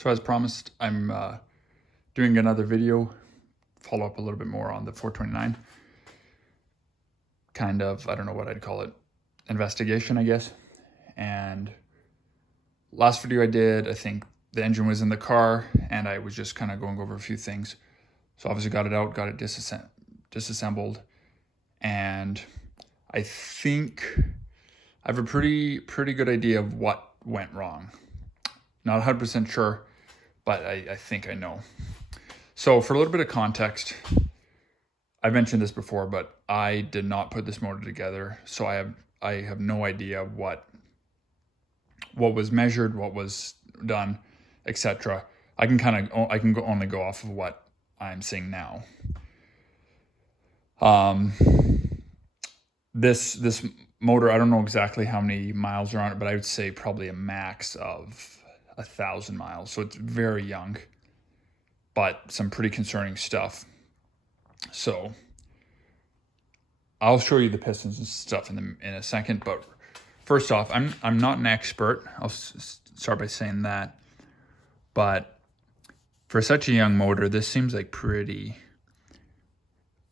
So as promised, I'm doing another video, follow up a little bit more on the 429. Kind of, I don't know what I'd call it, investigation, I guess. And last video I did, I think the engine was in the car and I was just kind of going over a few things. So obviously got it out, got it disassembled. And I think I have a pretty good idea of what went wrong. Not 100% sure, but I think I know. So for a little bit of context, I've mentioned this before, but I did not put this motor together, so I have no idea what was measured, what was done, etc. I can only go off of what I'm seeing now. This motor, I don't know exactly how many miles are on it, but I would say probably a max of 1,000 miles. So it's very young, but some pretty concerning stuff. So I'll show you the pistons and stuff in a second. But first off, I'm not an expert. I'll start by saying that. But for such a young motor, this seems like pretty.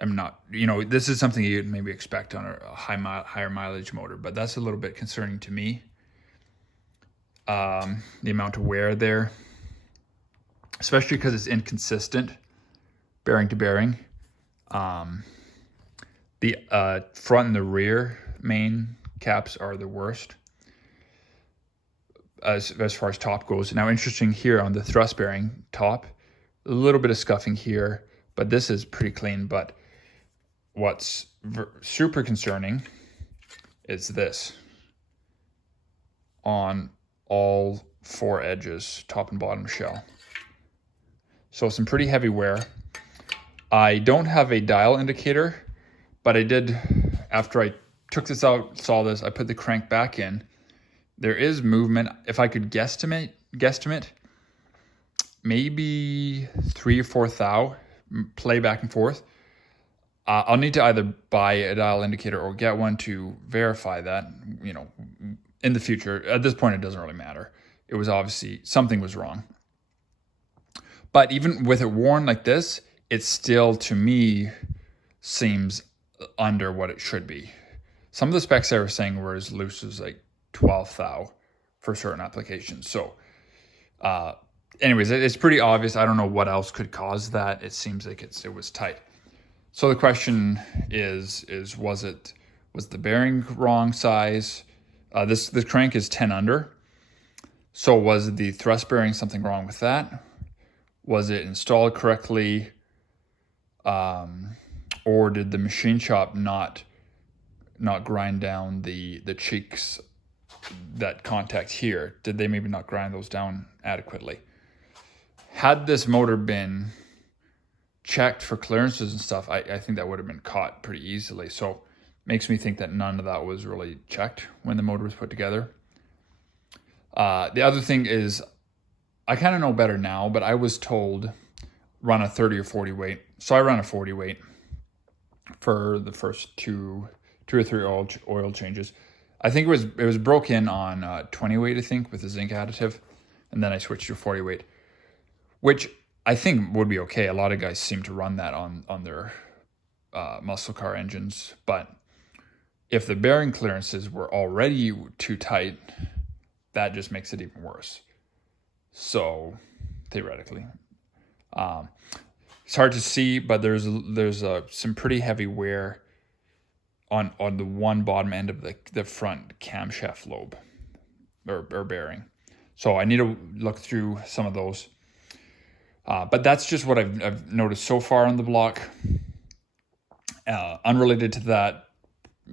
I'm not, this is something you'd maybe expect on a higher mileage motor, but that's a little bit concerning to me. The amount of wear there, especially because it's inconsistent bearing to bearing. The front and the rear main caps are the worst as far as top goes. Now, interesting here on the thrust bearing top, a little bit of scuffing here, but this is pretty clean. But what's super concerning is this on all four edges, top and bottom shell. So some pretty heavy wear. I don't have a dial indicator, but I did, after I took this out, saw this, I put the crank back in. There is movement. If I could guesstimate, maybe 3 or 4 thou, play back and forth. I'll need to either buy a dial indicator or get one to verify that, in the future. At this point, it doesn't really matter. It was obviously, something was wrong. But even with it worn like this, it still, to me, seems under what it should be. Some of the specs I was saying were as loose as like 12 thou for certain applications. So anyways, it's pretty obvious. I don't know what else could cause that. It seems like it was tight. So the question is was the bearing wrong size? This crank is 10 under. So was the thrust bearing something wrong with that? Was it installed correctly? Or did the machine shop not grind down the cheeks that contact here? Did they maybe not grind those down adequately? Had this motor been checked for clearances and stuff, I think that would have been caught pretty easily. So makes me think that none of that was really checked when the motor was put together. The other thing is, I kind of know better now, but I was told run a 30 or 40 weight. So I ran a 40 weight for the first two or three oil changes. I think it was broke in on 20 weight, I think, with the zinc additive, and then I switched to 40 weight, which I think would be okay. A lot of guys seem to run that on their muscle car engines, but if the bearing clearances were already too tight, that just makes it even worse. So theoretically, it's hard to see, but there's some pretty heavy wear on the one bottom end of the front camshaft lobe or bearing. So I need to look through some of those. But that's just what I've noticed so far on the block. Unrelated to that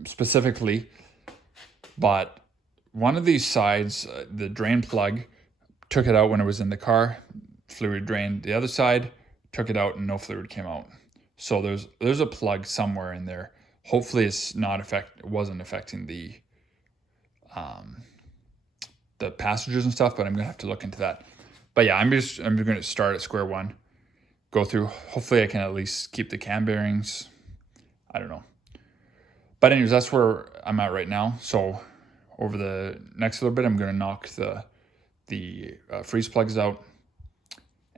specifically, but one of these sides, the drain plug, took it out when it was in the car. Fluid drained the other side, took it out, and no fluid came out. So there's a plug somewhere in there. Hopefully it's wasn't affecting the passages and stuff, but I'm gonna have to look into that. But yeah, I'm gonna start at square one, go through. Hopefully I can at least keep the cam bearings. I don't know. But anyways, that's where I'm at right now. So over the next little bit, I'm gonna knock the freeze plugs out,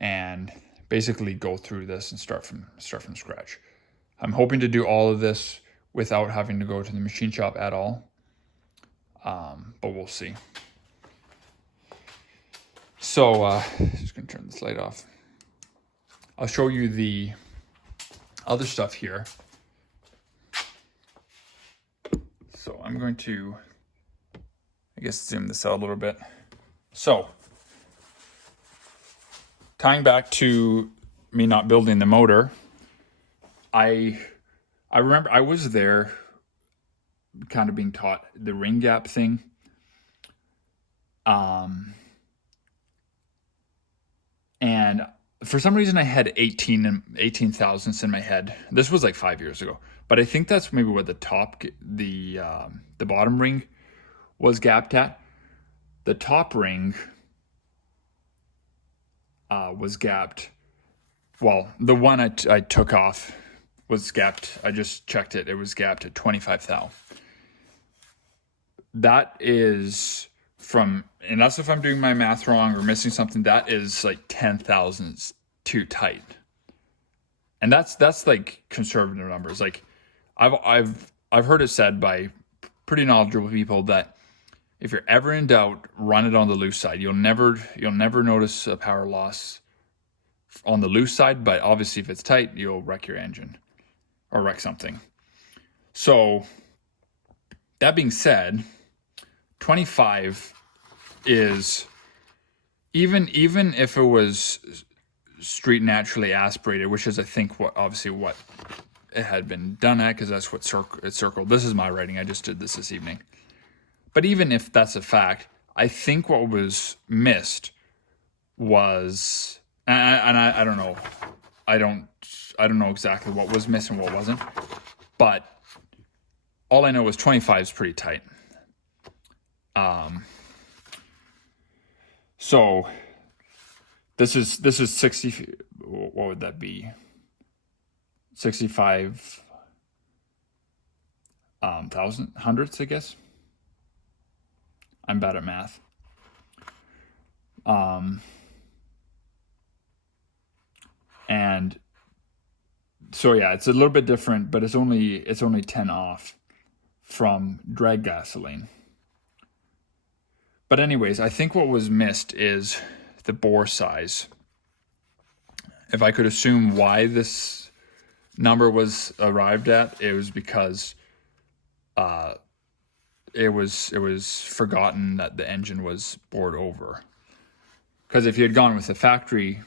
and basically go through this and start from scratch. I'm hoping to do all of this without having to go to the machine shop at all, but we'll see. So just gonna turn this light off. I'll show you the other stuff here. So I'm going to, I guess, zoom this out a little bit. So tying back to me not building the motor, I remember I was there kind of being taught the ring gap thing. And for some reason I had 18 thousandths in my head. This was like 5 years ago, but I think that's maybe what the bottom ring was gapped at. The top ring was gapped. Well, the one I took off was gapped. I just checked it. It was gapped at 25 thou. That is from, and that's if I'm doing my math wrong or missing something, that is like 10 thousandths too tight. And that's like conservative numbers. Like I've heard it said by pretty knowledgeable people that if you're ever in doubt, run it on the loose side. You'll never notice a power loss on the loose side, but obviously if it's tight, you'll wreck your engine or wreck something. So that being said, 25 is, even if it was street naturally aspirated, which is I think what it had been done at, because that's what it's circled. This is my writing. I just did this evening. But even if that's a fact, I think what was missed was, and I don't know, I don't know exactly what was missed and what wasn't, but all I know is 25 is pretty tight. So this is 60. What would that be? 65 thousand hundredths, I guess. I'm bad at math. And so yeah, it's a little bit different, but it's only 10 off from drag gasoline. But anyways, I think what was missed is the bore size. If I could assume why this number was arrived at, it was because it was forgotten that the engine was bored over. Because if you had gone with the factory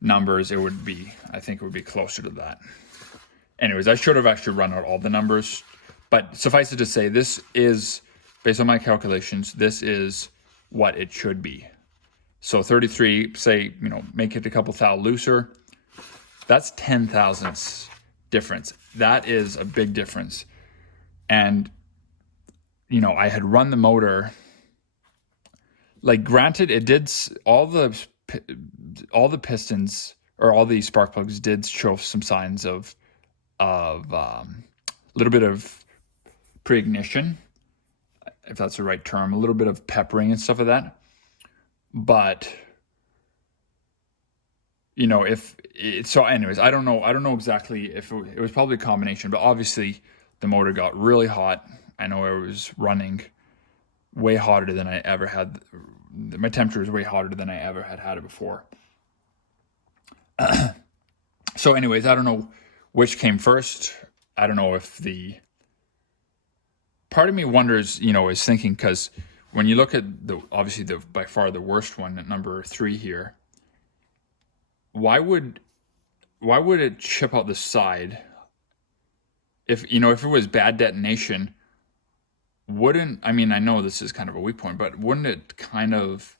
numbers, I think it would be closer to that. Anyways, I should have actually run out all the numbers, but suffice it to say, this is, based on my calculations, this is what it should be. So 33, say, make it a couple thou looser. That's 10 thousandths difference. That is a big difference. And, I had run the motor. Like, granted, it did, all the pistons or all the spark plugs did show some signs of a little bit of pre-ignition, if that's the right term, a little bit of peppering and stuff like that. But anyways, I don't know exactly if it was probably a combination, but obviously the motor got really hot. I know it was running way hotter than I ever had. My temperature is way hotter than I ever had it before. So anyways, I don't know which came first. I don't know if part of me wonders, is thinking, because when you look at obviously by far the worst one at number 3 here, why would it chip out the side? If it was bad detonation, I know this is kind of a weak point, but wouldn't it kind of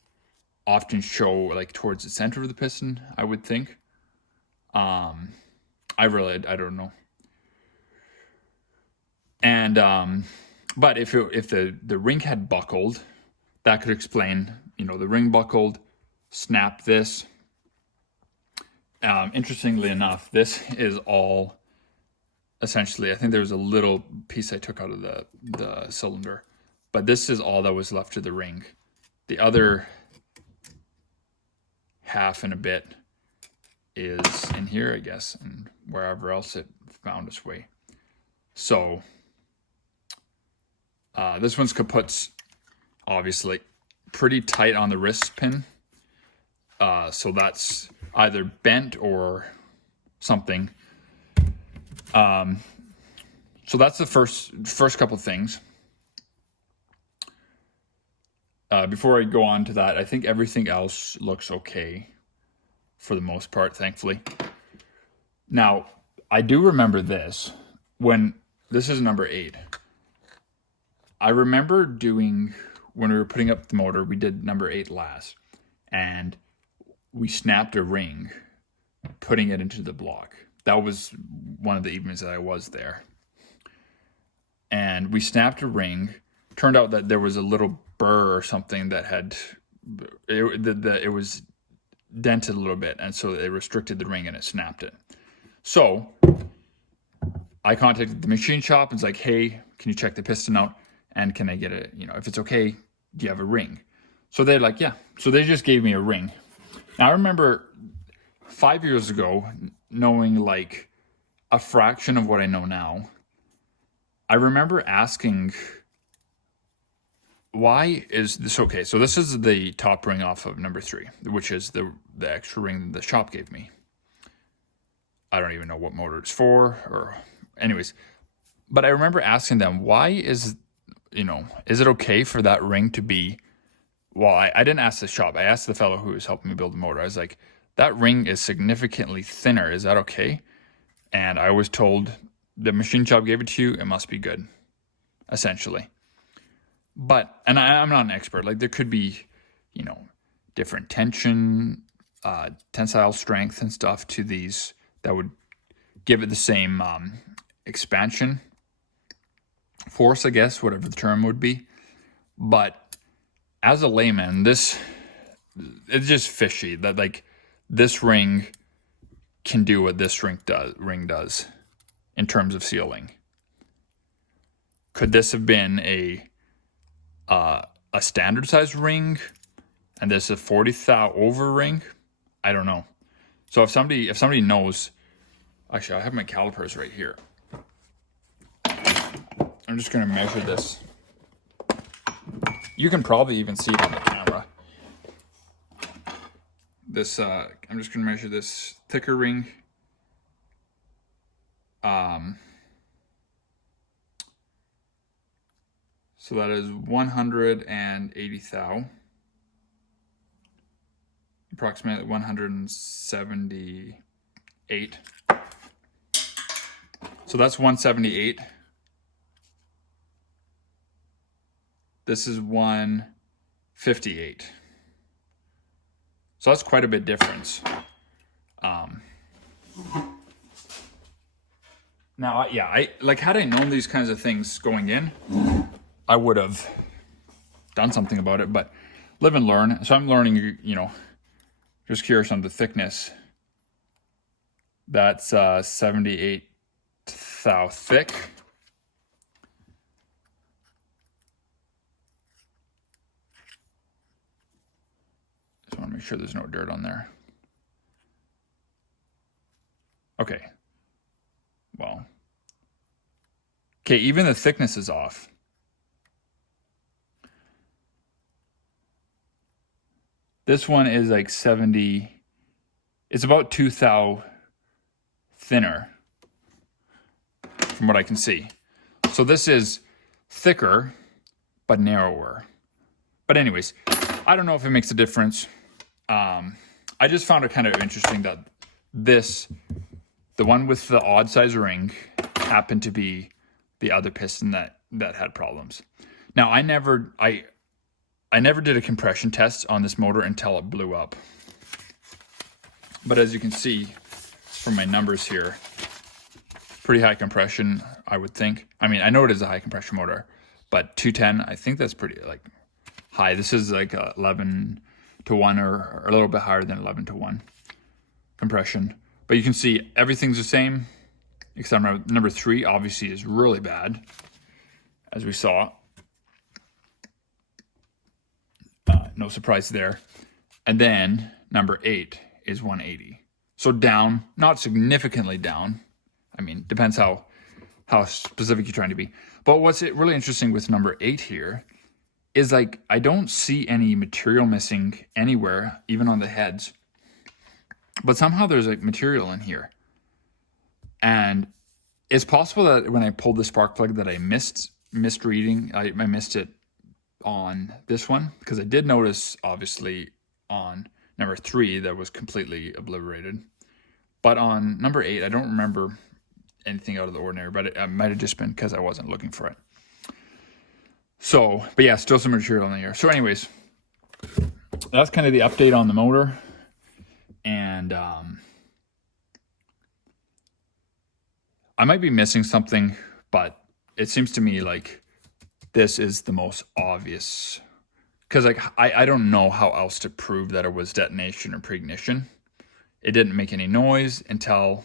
often show like towards the center of the piston, I would think? I don't know. And but if the ring had buckled, that could explain, the ring buckled, snapped this. Interestingly enough, this is all essentially, I think there's a little piece I took out of the cylinder, but this is all that was left of the ring. The other half and a bit is in here, I guess, and wherever else it found its way. So this one's kaput's obviously pretty tight on the wrist pin. So that's either bent or something. So that's the first couple things. Before I go on to that, I think everything else looks okay for the most part, thankfully. Now, I do remember this. This is number 8. I remember when we were putting up the motor, we did number 8 last. And we snapped a ring, putting it into the block. That was one of the evenings that I was there. And we snapped a ring. Turned out that there was a little burr or something that it was dented a little bit, and so it restricted the ring and it snapped it. So I contacted the machine shop and was like, hey, can you check the piston out? And can I get it, if it's okay, do you have a ring? So they're like, yeah. So they just gave me a ring. Now I remember 5 years ago, knowing like a fraction of what I know now, I remember asking, why is this okay? So this is the top ring off of number 3, which is the extra ring the shop gave me. I don't even know what motor it's for, or anyways. But I remember asking them, why is it okay for that ring to be, well, I didn't ask the shop. I asked the fellow who was helping me build the motor. I was like, that ring is significantly thinner. Is that okay? And I was told, the machine shop gave it to you, it must be good, essentially. But, and I'm not an expert, like there could be, different tension, tensile strength and stuff to these that would give it the same expansion force, I guess, whatever the term would be. But as a layman, it's just fishy that like this ring can do what this ring does in terms of sealing. Could this have been a standard size ring and this is a 40 thou over ring? I don't know. So if somebody knows, actually I have my calipers right here. I'm just going to measure this. You can probably even see it on the camera. This I'm just going to measure this thicker ring. So that is 180 thou, approximately 178. So that's 178. This is 158. So that's quite a bit difference. Now, I had I known these kinds of things going in, I would have done something about it, but live and learn. So I'm learning, just curious on the thickness. That's 78 thou thick. Just want to make sure there's no dirt on there. Okay. Well. Okay, even the thickness is off. This one is like 70, it's about 2 thou thinner from what I can see. So this is thicker, but narrower. But anyways, I don't know if it makes a difference. I just found it kind of interesting that the one with the odd size ring happened to be the other piston that had problems. Now I never did a compression test on this motor until it blew up. But as you can see from my numbers here, pretty high compression, I would think. I mean, I know it is a high compression motor, but 210, I think that's pretty high. This is like 11 to 1 or a little bit higher than 11 to 1 compression. But you can see everything's the same, except number 3 obviously is really bad, as we saw. No surprise there. And then number 8 is 180. So down, not significantly down. I mean, depends how specific you're trying to be. But what's really interesting with number 8 here is like, I don't see any material missing anywhere, even on the heads. But somehow there's like material in here. And it's possible that when I pulled the spark plug that I missed reading. I missed it on this one, because I did notice, obviously, on number 3 that was completely obliterated. But on number 8, I don't remember anything out of the ordinary, but it might have just been because I wasn't looking for it. So, but yeah, still some material in here. So anyways, that's kind of the update on the motor. And I might be missing something, but it seems to me like this is the most obvious, because like I don't know how else to prove that it was detonation or pre-ignition. It didn't make any noise until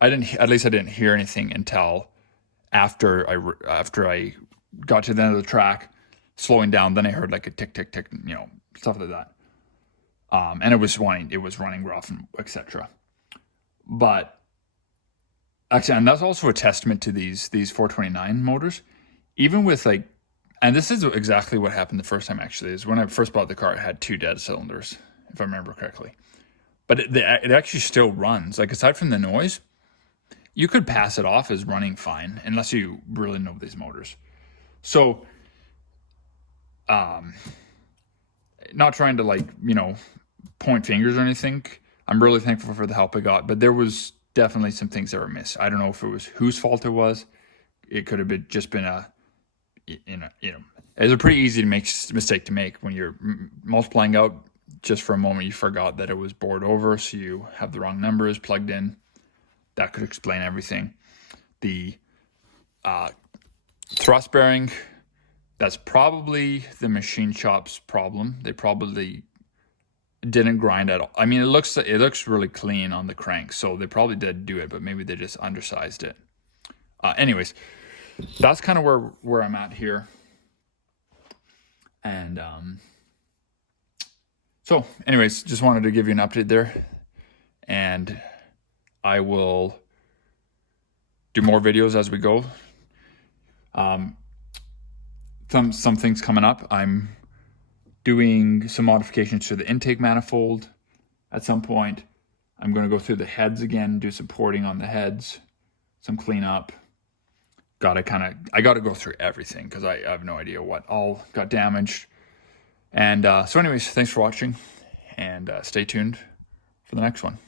I didn't hear anything until after I got to the end of the track, slowing down. Then I heard like a tick tick tick, stuff like that. And it was running rough and etc. But actually, and that's also a testament to these 429 motors. Even with like, and this is exactly what happened the first time actually, is when I first bought the car, it had 2 dead cylinders, if I remember correctly. But it actually still runs. Like, aside from the noise, you could pass it off as running fine, unless you really know these motors. So, not trying to like, point fingers or anything. I'm really thankful for the help I got, but there was definitely some things that were missed. I don't know if it was whose fault it was. It could have been it's a pretty easy mistake to make when you're multiplying out. Just for a moment, you forgot that it was bored over, so you have the wrong numbers plugged in. That could explain everything. The thrust bearing, that's probably the machine shop's problem. They probably didn't grind at all. I mean, it looks really clean on the crank, so they probably did do it, but maybe they just undersized it. Anyways, that's kind of where I'm at here. And so anyways, just wanted to give you an update there, and I will do more videos as we go. Some things coming up. I'm doing some modifications to the intake manifold at some point. I'm going to go through the heads again, do some porting on the heads, some cleanup. I got to go through everything because I have no idea what all got damaged. And so anyways, thanks for watching, and stay tuned for the next one.